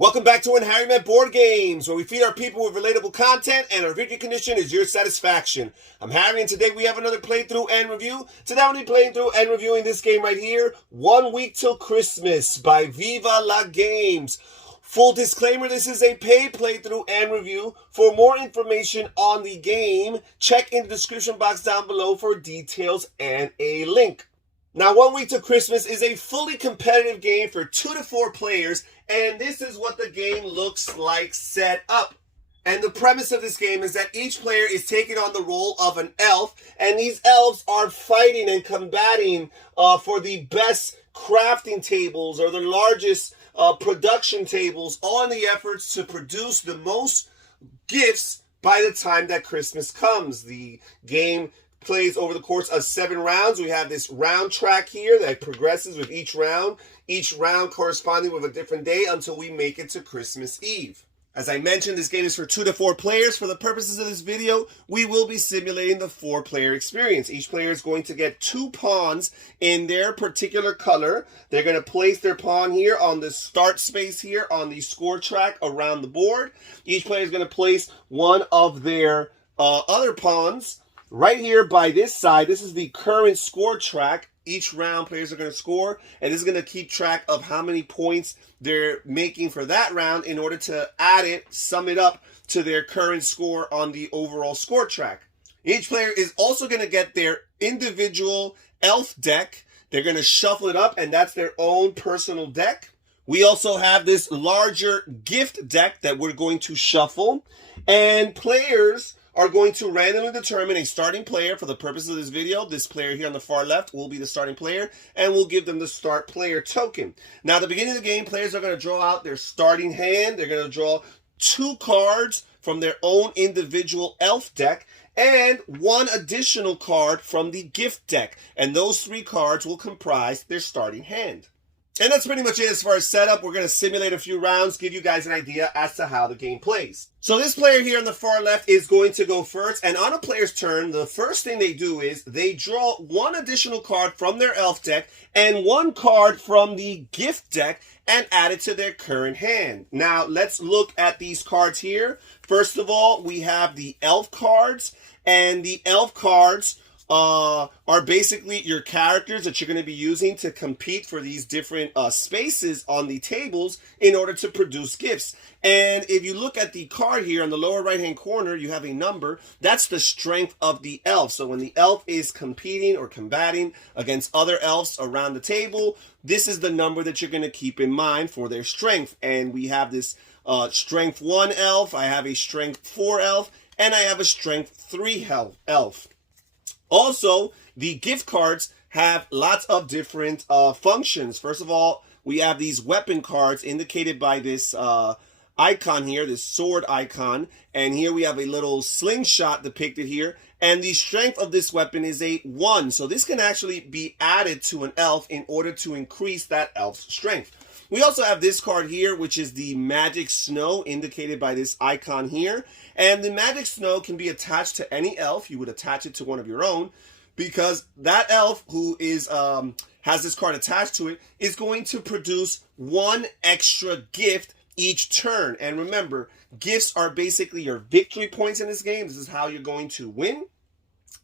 Welcome back to When Harry Met Board Games, where we feed our people with relatable content and our victory condition is your satisfaction. I'm Harry, and today we have another playthrough and review. Today I'm going to be playing through and reviewing this game right here, 1 Week Till Christmas by Viva La Games. Full disclaimer, this is a paid playthrough and review. For more information on the game, check in the description box down below for details and a link. Now, 1 Week Till Christmas is a fully competitive game for 2 to 4 players, and this is what the game looks like set up. And the premise of this game is that each player is taking on the role of an elf, and these elves are fighting and combating for the best crafting tables or the largest production tables, all in the efforts to produce the most gifts by the time that Christmas comes. The game plays over the course of 7 rounds. We have this round track here that progresses with each round corresponding with a different day until we make it to Christmas Eve. As I mentioned, this game is for 2 to 4 players. For the purposes of this video, we will be simulating the 4-player experience. Each player is going to get 2 pawns in their particular color. They're going to place their pawn here on the start space here on the score track around the board. Each player is going to place one of their other pawns right here by this side. This is the current score track. Each round players are going to score, and this is going to keep track of how many points they're making for that round in order to add it, sum it up to their current score on the overall score track. Each player is also going to get their individual elf deck. They're going to shuffle it up, and that's their own personal deck. We also have this larger gift deck that we're going to shuffle, and players are going to randomly determine a starting player for the purpose of this video. This player here on the far left will be the starting player, and we'll give them the start player token. Now, at the beginning of the game, players are going to draw out their starting hand. They're going to draw 2 cards from their own individual elf deck and 1 additional card from the gift deck. And those 3 cards will comprise their starting hand. And that's pretty much it as far as setup. We're going to simulate a few rounds, give you guys an idea as to how the game plays. So this player here on the far left is going to go first. And on a player's turn, the first thing they do is they draw 1 additional card from their elf deck and 1 card from the gift deck and add it to their current hand. Now, let's look at these cards here. First of all, we have the elf cards. And the elf cards are basically your characters that you're going to be using to compete for these different spaces on the tables in order to produce gifts. And if you look at the card here on the lower right hand corner, you have a number. That's the strength of the elf. So when the elf is competing or combating against other elves around the table, this is the number that you're going to keep in mind for their strength. And we have this strength 1 elf, I have a strength 4 elf, and I have a strength 3 elf. Also, the gift cards have lots of different functions. First of all, we have these weapon cards indicated by this icon here, this sword icon. And here we have a little slingshot depicted here. And the strength of this weapon is a 1. So this can actually be added to an elf in order to increase that elf's strength. We also have this card here, which is the magic snow indicated by this icon here. And the magic snow can be attached to any elf. You would attach it to one of your own because that elf who is has this card attached to it is going to produce 1 extra gift each turn. And remember, gifts are basically your victory points in this game. This is how you're going to win.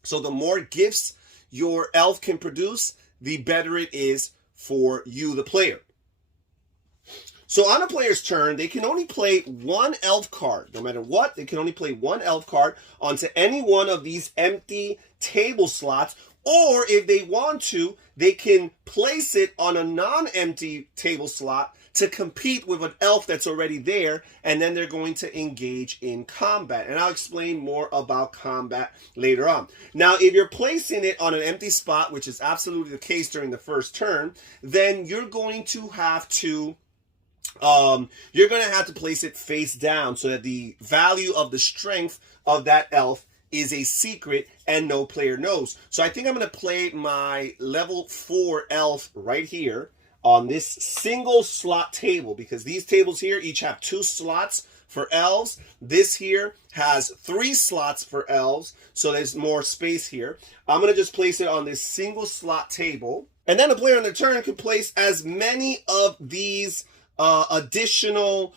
So the more gifts your elf can produce, the better it is for you, the player. So on a player's turn, they can only play 1 elf card. No matter what, they can only play 1 elf card onto any one of these empty table slots. Or if they want to, they can place it on a non-empty table slot to compete with an elf that's already there. And then they're going to engage in combat. And I'll explain more about combat later on. Now, if you're placing it on an empty spot, which is absolutely the case during the first turn, then you're going to have to place it face down so that the value of the strength of that elf is a secret and no player knows. So I think I'm going to play my level 4 elf right here on this single slot table, because these tables here each have 2 slots for elves. This here has 3 slots for elves, so there's more space here. I'm going to just place it on this single slot table. And then a player on their turn can place as many of these additional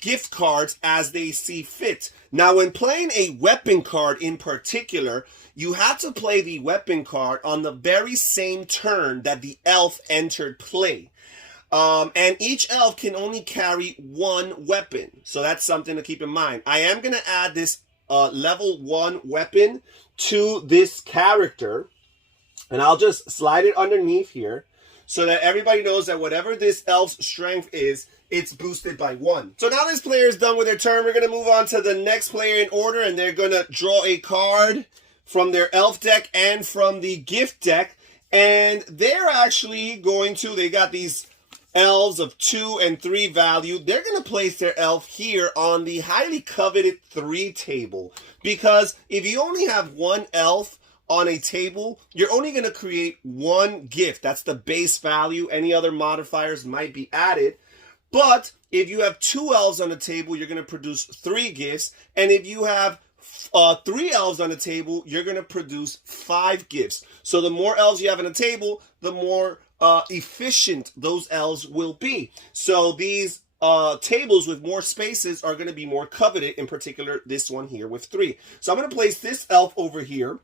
gift cards as they see fit. Now, when playing a weapon card in particular, you have to play the weapon card on the very same turn that the elf entered play. And each elf can only carry one weapon. So that's something to keep in mind. I am going to add this level 1 weapon to this character. And I'll just slide it underneath here so that everybody knows that whatever this elf's strength is, it's boosted by 1. So now this player is done with their turn. We're going to move on to the next player in order, and they're going to draw a card from their elf deck and from the gift deck. And they're actually going to, they got these elves of 2 and 3 value. They're going to place their elf here on the highly coveted 3 table. Because if you only have one elf on a table, you're only going to create 1 gift. That's the base value. Any other modifiers might be added. But if you have 2 elves on the table, you're going to produce 3 gifts. And if you have 3 elves on the table, you're going to produce 5 gifts. So the more elves you have on the table, the more efficient those elves will be. So these tables with more spaces are going to be more coveted, in particular this one here with 3. So I'm going to place this elf over here.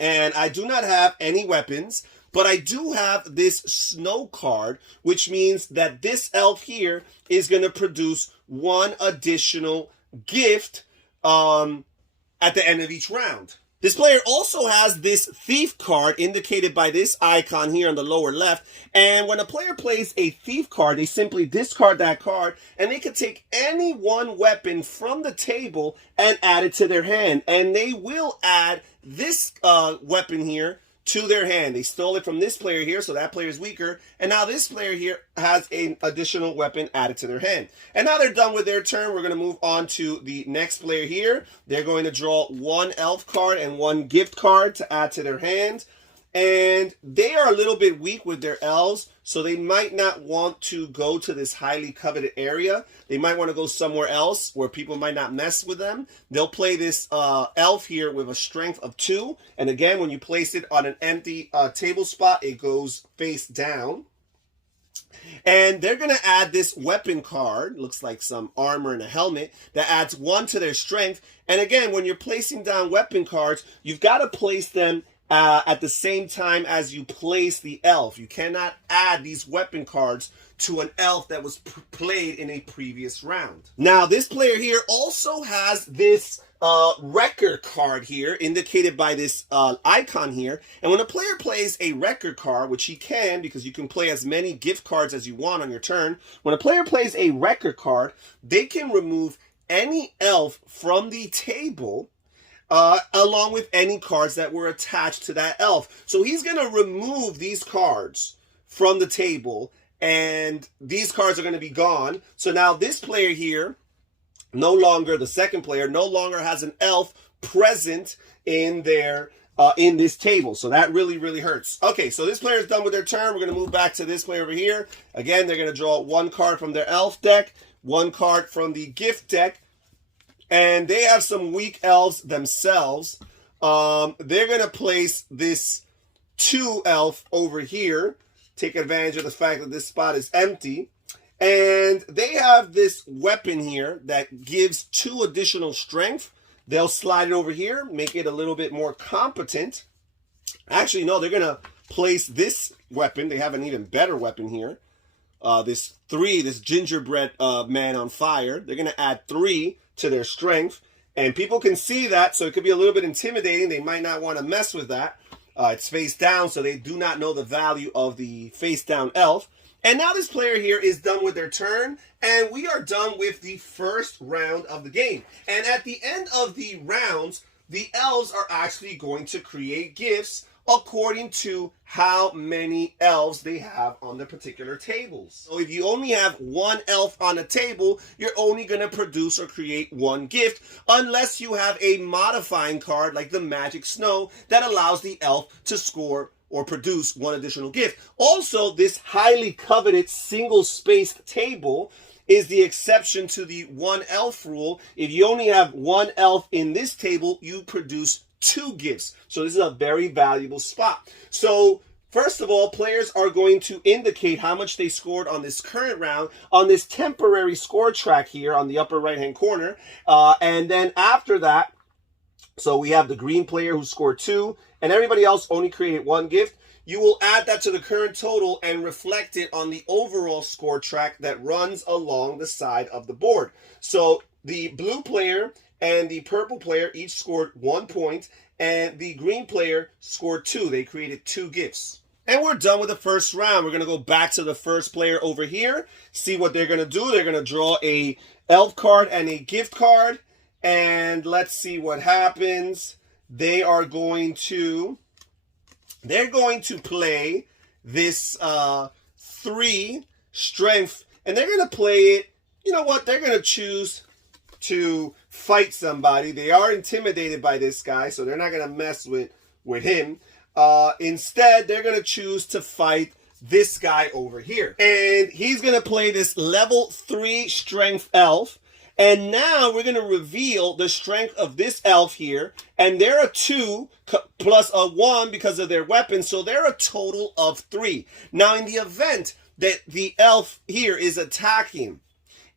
And I do not have any weapons, but I do have this snow card, which means that this elf here is going to produce 1 additional gift at the end of each round. This player also has this thief card indicated by this icon here on the lower left. And when a player plays a thief card, they simply discard that card, and they could take any one weapon from the table and add it to their hand. And they will add this weapon here to their hand. They stole it from this player here, so that player is weaker. And now this player here has an additional weapon added to their hand. And now they're done with their turn. We're going to move on to the next player here. They're going to draw 1 elf card and 1 gift card to add to their hand. And they are a little bit weak with their elves, so they might not want to go to this highly coveted area. They might want to go somewhere else where people might not mess with them. They'll play this elf here with a strength of 2. And again, when you place it on an empty table spot, it goes face down. And they're going to add this weapon card, looks like some armor and a helmet, that adds 1 to their strength. And again, when you're placing down weapon cards, you've got to place them at the same time as you place the elf. You cannot add these weapon cards to an elf that was played in a previous round. Now, this player here also has this record card here, indicated by this icon here. And when a player plays a record card, which he can, because you can play as many gift cards as you want on your turn, when a player plays a record card, they can remove any elf from the table along with any cards that were attached to that elf. So he's going to remove these cards from the table, and these cards are going to be gone. So now this player here, no longer, the second player, no longer has an elf present in their in this table. So that really, really hurts. Okay, so this player is done with their turn. We're going to move back to this player over here. Again, they're going to draw 1 card from their elf deck, 1 card from the gift deck. And they have some weak elves themselves. They're going to place this 2 elf over here. Take advantage of the fact that this spot is empty. And they have this weapon here that gives 2 additional strength. They'll slide it over here, make it a little bit more competent. Actually, no, they're going to place this weapon. They have an even better weapon here. This gingerbread man on fire. They're going to add 3 to their strength, and people can see that, so it could be a little bit intimidating. They might not want to mess with that. It's face down, so they do not know the value of the face down elf. And now this player here is done with their turn, and we are done with the first round of the game. And at the end of the rounds, the elves are actually going to create gifts according to how many elves they have on the particular tables. So if you only have 1 elf on a table, you're only going to produce or create 1 gift, unless you have a modifying card like the Magic Snow that allows the elf to score or produce 1 additional gift. Also, this highly coveted single-spaced table is the exception to the 1 elf rule. If you only have 1 elf in this table, you produce 2 gifts. So this is a very valuable spot. So First of all, players are going to indicate how much they scored on this current round on this temporary score track here on the upper right-hand corner. And then after that, so we have the green player who scored 2, and everybody else only created 1 gift. You will add that to the current total and reflect it on the overall score track that runs along the side of the board. So the blue player and the purple player each scored 1 point, and the green player scored 2. They created 2 gifts. And we're done with the first round. We're going to go back to the first player over here, see what they're going to do. They're going to draw a elf card and a gift card. And let's see what happens. They're going to play this 3 strength, and they're going to play it. You know what? They're going to choose to fight somebody. They are intimidated by this guy, so they're not going to mess with him. Instead, they're going to choose to fight this guy over here. And he's going to play this level 3 strength elf. And now we're going to reveal the strength of this elf here. And they're a 2 plus a 1 because of their weapon. So they're a total of 3. Now, in the event that the elf here is attacking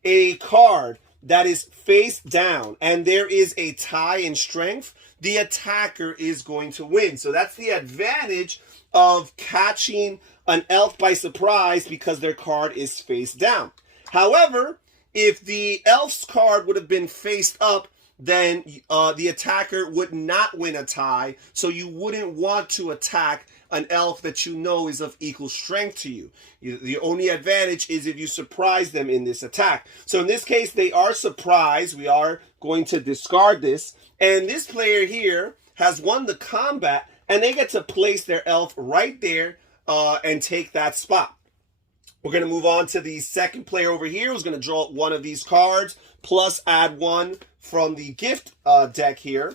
a card that is face down and there is a tie in strength, the attacker is going to win. So that's the advantage of catching an elf by surprise because their card is face down. However, if the elf's card would have been faced up, then the attacker would not win a tie. So you wouldn't want to attack an elf that you know is of equal strength to you. The only advantage is if you surprise them in this attack. So in this case, they are surprised. We are going to discard this. And this player here has won the combat, and they get to place their elf right there and take that spot. We're going to move on to the second player over here who's going to draw 1 of these cards, plus add 1 from the gift deck here.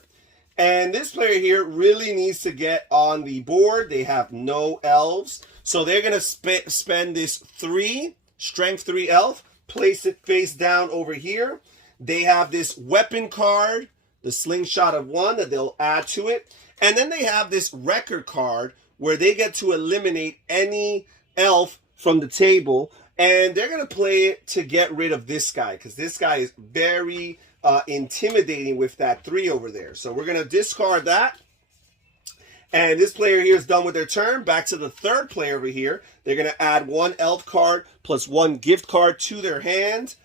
And this player here really needs to get on the board. They have no elves. So they're going to spend this 3, strength 3 elf, place it face down over here. They have this weapon card, the slingshot of 1 that they'll add to it. And then they have this record card where they get to eliminate any elf from the table, and they're going to play it to get rid of this guy because this guy is very intimidating with that 3 over there. So we're going to discard that, and this player here is done with their turn. Back to the third player over here. They're going to add 1 elf card plus 1 gift card to their hand.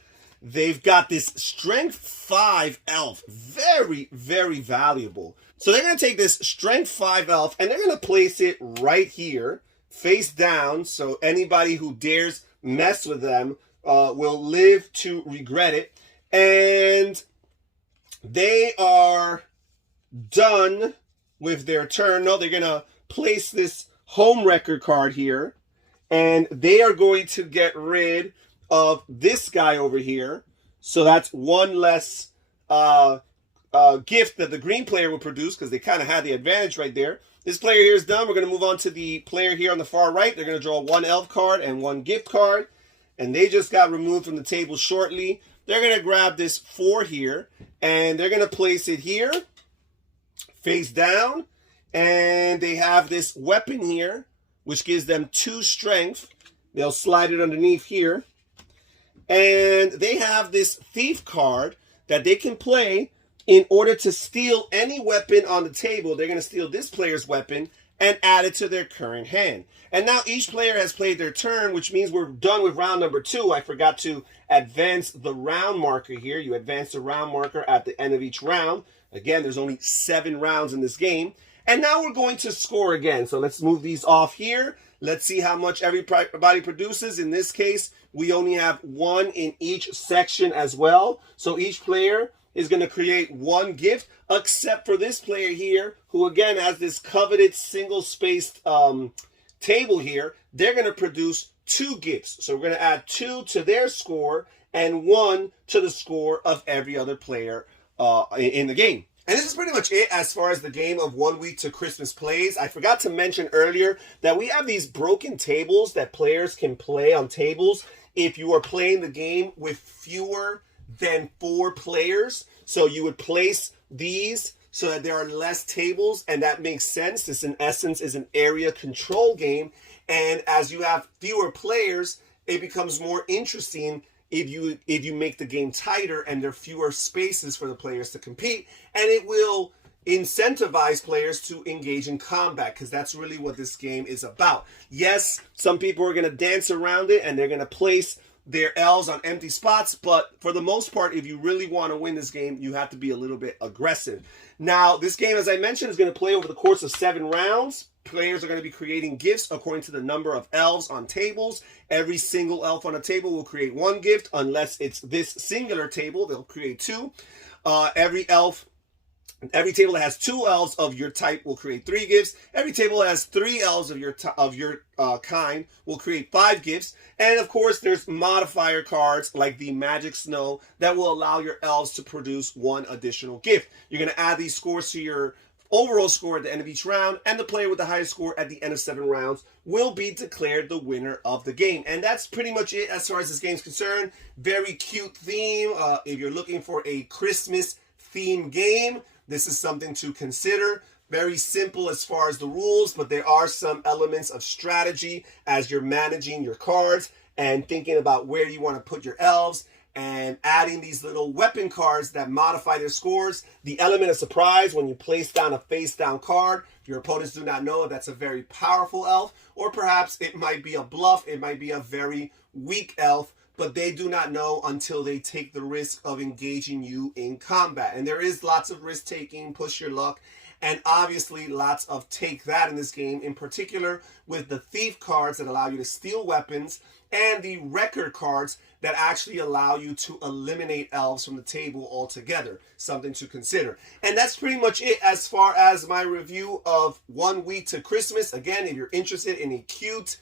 They've got this strength 5 elf, very, very valuable. So they're going to take this strength 5 elf, and they're going to place it right here, face down, so anybody who dares mess with them will live to regret it. And they are done with their turn. No, they're going to place this home record card here, and they are going to get rid of this guy over here. So that's 1 less gift that the green player will produce because they kind of had the advantage right there. This player here is done. We're going to move on to the player here on the far right. They're going to draw 1 elf card and 1 gift card. And they just got removed from the table shortly. They're going to grab this 4 here. And they're going to place it here, face down. And they have this weapon here, which gives them 2 strength. They'll slide it underneath here. And they have this thief card that they can play in order to steal any weapon on the table. They're going to steal this player's weapon and add it to their current hand. And now each player has played their turn, which means we're done with round number 2. I forgot to advance the round marker here. You advance the round marker at the end of each round. Again, there's only 7 rounds in this game. And now we're going to score again. So let's move these off here. Let's see how much everybody produces. In this case, we only have 1 in each section as well. So each player is going to create 1 gift, except for this player here, who again has this coveted single-spaced table here. They're going to produce 2 gifts. So we're going to add 2 to their score and 1 to the score of every other player in the game. And this is pretty much it as far as the game of 1 Week to Christmas plays. I forgot to mention earlier that we have these broken tables that players can play on tables if you are playing the game with fewer than 4 players. So you would place these so that there are less tables, and that makes sense. This, in essence, is an area control game, and as you have fewer players, it becomes more interesting if you make the game tighter and there are fewer spaces for the players to compete, and it will incentivize players to engage in combat, because that's really what this game is about. Yes, some people are going to dance around it and they're going to place their elves on empty spots, but for the most part, if you really want to win this game, you have to be a little bit aggressive. Now, this game, as I mentioned, is going to play over the course of 7 rounds. Players are going to be creating gifts according to the number of elves on tables. Every single elf on a table will create 1 gift, unless it's this singular table, they'll create 2. Every table that has 2 elves of your type will create 3 gifts. Every table that has 3 elves of your kind will create 5 gifts. And of course, there's modifier cards like the Magic Snow that will allow your elves to produce 1 additional gift. You're going to add these scores to your overall score at the end of each round, and the player with the highest score at the end of 7 rounds will be declared the winner of the game. And that's pretty much it as far as this game's concerned. Very cute theme. If you're looking for a Christmas themed game, this is something to consider. Very simple as far as the rules, but there are some elements of strategy as you're managing your cards and thinking about where you want to put your elves, and adding these little weapon cards that modify their scores. The element of surprise when you place down a face down card. If your opponents do not know if that's a very powerful elf, or perhaps it might be a bluff, it might be a very weak elf, but they do not know until they take the risk of engaging you in combat. And there is lots of risk taking, push your luck, and obviously lots of take that in this game, in particular with the thief cards that allow you to steal weapons, and the record cards that actually allow you to eliminate elves from the table altogether. Something to consider. And that's pretty much it as far as my review of 1 Week to Christmas. Again, if you're interested in a cute,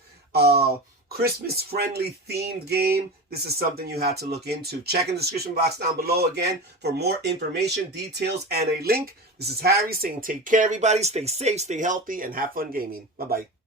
Christmas-friendly themed game, this is something you have to look into. Check in the description box down below again for more information, details, and a link. This is Harry saying take care, everybody. Stay safe, stay healthy, and have fun gaming. Bye-bye.